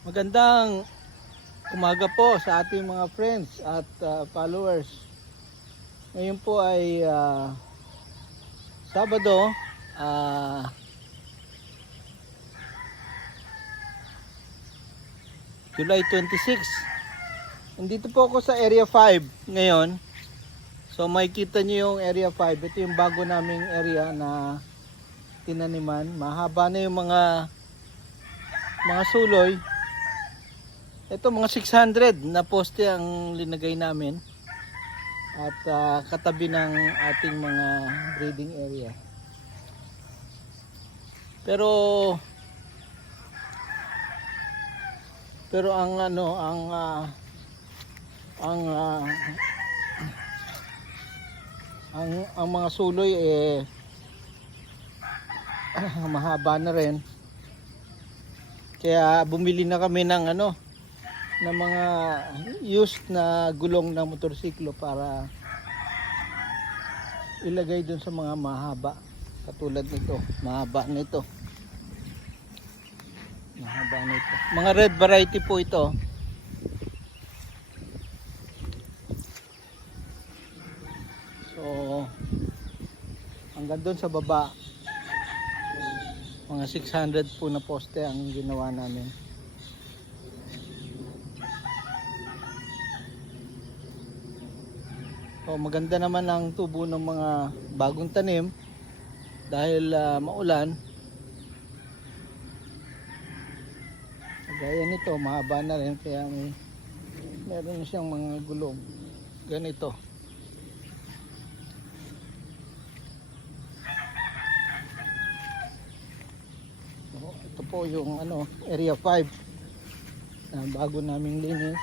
Magandang umaga po sa ating mga friends at followers. Ngayon po ay Sabado, July 26. Nandito po ako sa Area 5 ngayon. So makikita nyo yung Area 5. Ito yung bago naming area na tinaniman. Mahaba na yung mga suloy. Ito mga 600 na poste ang linagay namin. At katabi ng ating mga breeding area. Pero ang mga suloy mahaba na rin. Kaya bumili na kami ng mga used na gulong ng motorsiklo para ilagay dun sa mga mahaba. Katulad nito, mahaba nito. Mahaba nito. Mga red variety po ito. So hanggang doon sa baba mga 600 po na poste ang ginawa namin. So maganda naman ang tubo ng mga bagong tanim dahil maulan. Gaya nito, mahaba na rin kaya meron siyang mga gulong ganito. So, ito po yung Area 5 na bago naming linis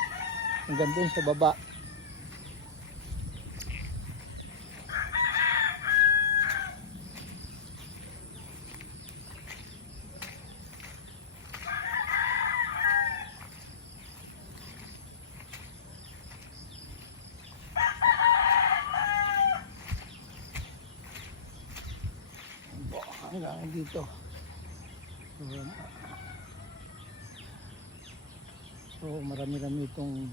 hanggang dun sa baba. Hanggang dito. So marami-rami itong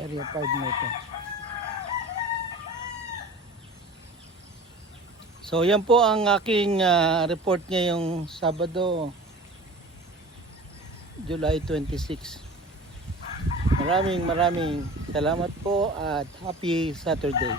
Area 5 na ito. So yan po ang aking report ngayong Sabado, July 26. Maraming salamat po at happy Saturday.